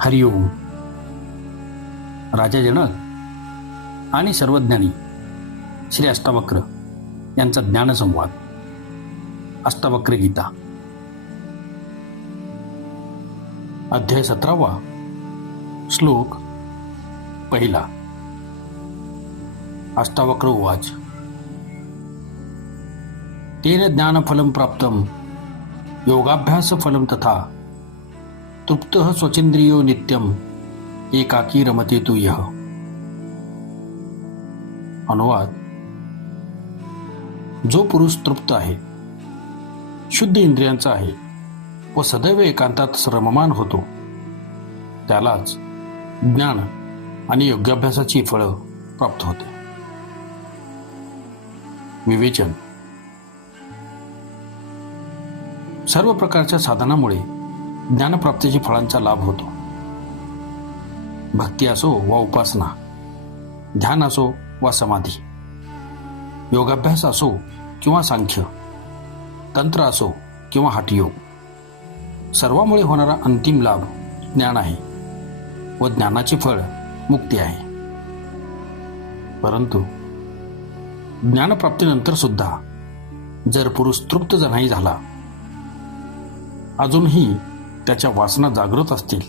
हरिओम राजा जनक आणि सर्वज्ञानी श्री अष्टावक्र यांचा ज्ञानसंवाद. अष्टावक्र गीता. अध्याय सतरावा श्लोक पहिला. अष्टावक्र उवाच. तेन ज्ञानफलं प्राप्तं योगाभ्यास फलम तथा तृप्त स्वचंद्रियो नित्यम एकाकी रमते तू यह अनुवाद। जो पुरुष तृप्त आहे शुद्ध इंद्रियांचा आहे व सदैव एकांतात श्रममान होतो त्यालाच ज्ञान आणि योग्याभ्यासाची फळं प्राप्त होते। विवेचन। सर्व प्रकारच्या साधनामुळे ज्ञानप्राप्तीच्या फळांचा लाभ होतो. भक्ती असो वा उपासना ध्यान असो वा समाधी योगाभ्यास असो किंवा सांख्य तंत्र असो किंवा हटयोग सर्वामुळे होणारा अंतिम लाभ ज्ञान आहे व ज्ञानाचे फळ मुक्ती आहे. परंतु ज्ञानप्राप्तीनंतर सुद्धा जर पुरुष तृप्त नाही झाला अजूनही त्याच्या वासना जागृत असतील.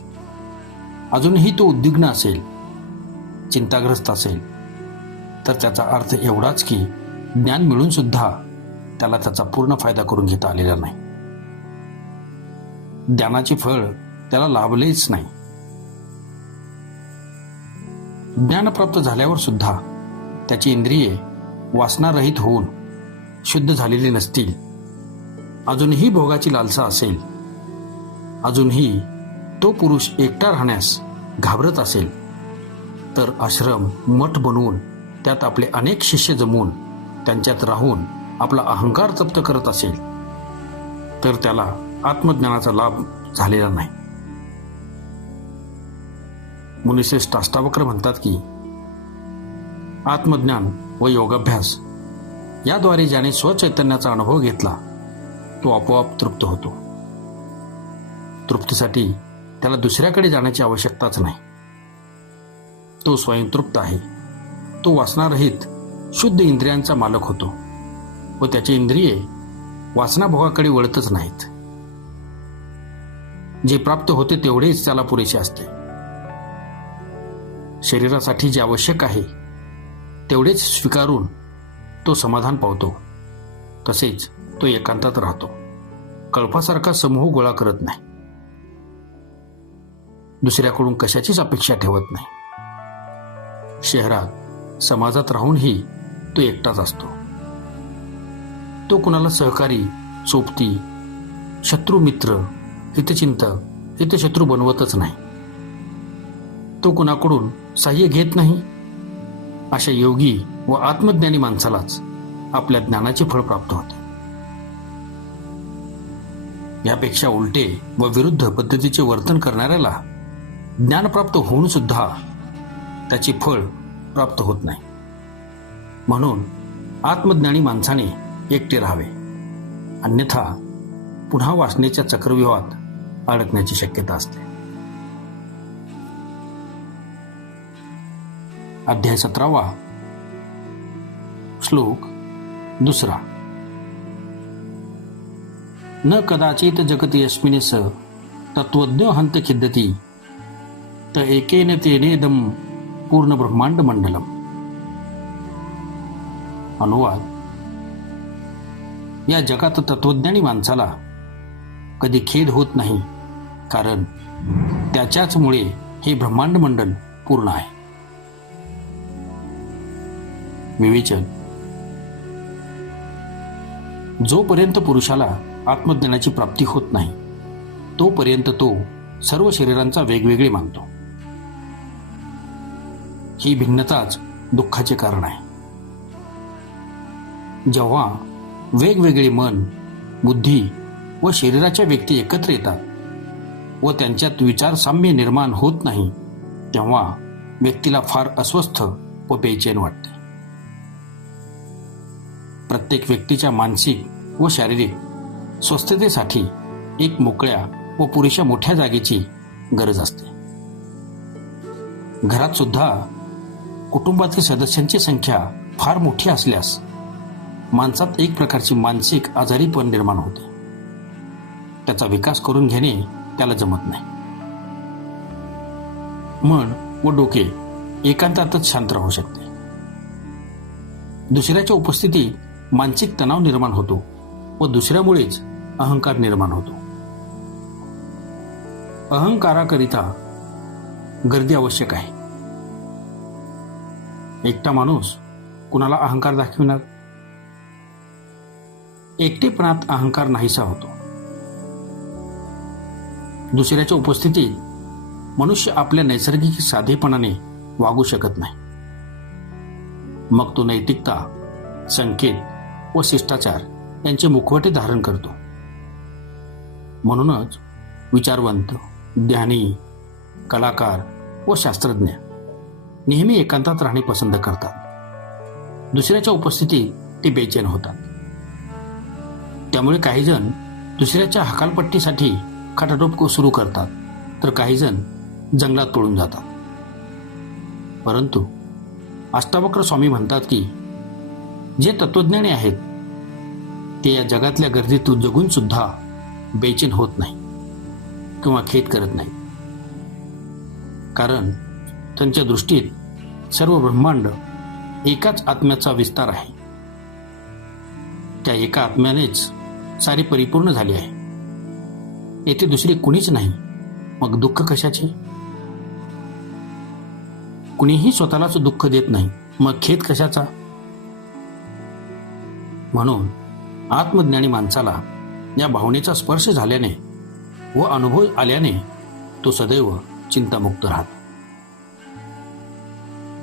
अजूनही तो उद्विग्न असेल चिंताग्रस्त असेल. तर त्याचा अर्थ एवढाच की ज्ञान मिळून सुद्धा त्याला त्याचा पूर्ण फायदा करून घेता आलेला नाही. ज्ञानाचे फळ त्याला लाभलेच नाही. ज्ञान प्राप्त झाल्यावर सुद्धा त्याची इंद्रिये वासनारहित होऊन शुद्ध झालेली नसतील. अजूनही भोगाची लालसा असेल. अजूनही तो पुरुष एकटा राहण्यास घाबरत असेल. तर आश्रम मठ बनवून त्यात आपले अनेक शिष्य जमवून त्यांच्यात राहून आपला अहंकार जप्त करत असेल तर त्याला आत्मज्ञानाचा लाभ झालेला नाही. मुनिश्रेष्ठ अष्टावक्र म्हणतात की आत्मज्ञान व योगाभ्यास याद्वारे ज्याने स्वचैतन्याचा अनुभव घेतला तो आपोआप तृप्त होतो. तृप्तीसाठी त्याला दुसऱ्याकडे जाण्याची आवश्यकताच नाही. तो स्वयंतृप्त आहे. तो वासनारहित शुद्ध इंद्रियांचा मालक होतो व त्याची इंद्रिये वासनाभोगाकडे वळतच नाहीत. जे प्राप्त होते तेवढेच त्याला पुरेसे असते. शरीरासाठी जे आवश्यक आहे तेवढेच स्वीकारून तो समाधान पावतो. तसेच तो एकांतात राहतो. कळपासारखा समूह गोळा करत नाही. दुसऱ्याकडून कशाचीच अपेक्षा ठेवत नाही. शहरात समाजात राहूनही तो एकटाच असतो. तो कुणाला सहकारी सोबती शत्रू मित्र हितचिंतक हितशत्रू बनवतच नाही. तो कुणाकडून साह्य घेत नाही? अशा योगी व आत्मज्ञानी माणसालाच आपल्या ज्ञानाचे फळ प्राप्त होते. यापेक्षा उलटे व विरुद्ध पद्धतीचे वर्तन करणाऱ्याला ज्ञान प्राप्त होऊन सुद्धा त्याची फळ प्राप्त होत नाही. म्हणून आत्मज्ञानी माणसाने एकटे राहावे. अन्यथा पुन्हा वासनेच्या चक्रव्यूहात अडकण्याची शक्यता असते. अध्याय सतरावा. श्लोक दुसरा. न कदाचित जगती यस्मिने स तत्वज्ञ हंत खिद्यती. त एकेन तेनेदम पूर्ण ब्रह्मांड मंडलम अनुवाद या जगात तत्वज्ञानी माणसाला कधी खेद होत नाही कारण त्याच्याच मुळे हे ब्रह्मांड मंडल पूर्ण आहे विवेचन जोपर्यंत पुरुषाला आत्मज्ञानाची प्राप्ती होत नाही तोपर्यंत तो सर्व शरीरांचा वेगवेगळे मानतो ही भिन्नताच दुःखाचे कारण आहे. जेव्हा वेगवेगळे मन बुद्धी व शरीराच्या व्यक्ती एकत्र येतात व त्यांच्यात विचार साम्य निर्माण होत नाही तेव्हा व्यक्तीला फार अस्वस्थ व बेचैन वाटते. प्रत्येक व्यक्तीच्या मानसिक व शारीरिक स्वस्थतेसाठी एक मोकळ्या व पुरेशा मोठ्या जागेची गरज असते. घरात सुद्धा कुटुंबातील सदस्यांची संख्या फार मोठी असल्यास माणसात एक प्रकारची मानसिक आजारी पण निर्माण होते. त्याचा विकास करून घेणे त्याला जमत नाही. मन व डोके एकांतातच शांत राहू शकते. दुसऱ्याच्या उपस्थितीत मानसिक तणाव निर्माण होतो व दुसऱ्यामुळेच अहंकार निर्माण होतो. अहंकाराकरिता गर्दी आवश्यक आहे. एकटा माणूस कुणाला अहंकार दाखविणार? एकटेपणात अहंकार नाहीसा होतो. दुसऱ्याच्या उपस्थितीत मनुष्य आपल्या नैसर्गिक साधेपणाने वागू शकत नाही. मग तो नैतिकता संकेत व शिष्टाचार यांचे मुखवटे धारण करतो. म्हणूनच विचारवंत ज्ञानी कलाकार व शास्त्रज्ञ नेहमी एकांतात राहणे पसंत करतात. दुसऱ्याच्या उपस्थितीत ते बेचैन होतात. त्यामुळे काही जण दुसऱ्याच्या हकालपट्टीसाठी खटाटोप सुरू करतात तर काही जण जंगलात पळून जातात. परंतु अष्टावक्र स्वामी म्हणतात की जे तत्वज्ञानी आहेत ते या जगातल्या गर्दीतून जगून सुद्धा बेचैन होत नाही किंवा खेद करत नाही कारण त्यांच्या दृष्टीत सर्व ब्रह्मांड एकाच आत्म्याचा विस्तार आहे. त्या एका आत्म्यानेच सारे परिपूर्ण झाले आहे. येथे दुसरे कुणीच नाही. मग दुःख कशाचे? कुणीही स्वतःलाच दुःख देत नाही. मग खेद कशाचा? म्हणून आत्मज्ञानी माणसाला या भावनेचा स्पर्श झाल्याने व अनुभव आल्याने तो सदैव चिंतामुक्त राहतो.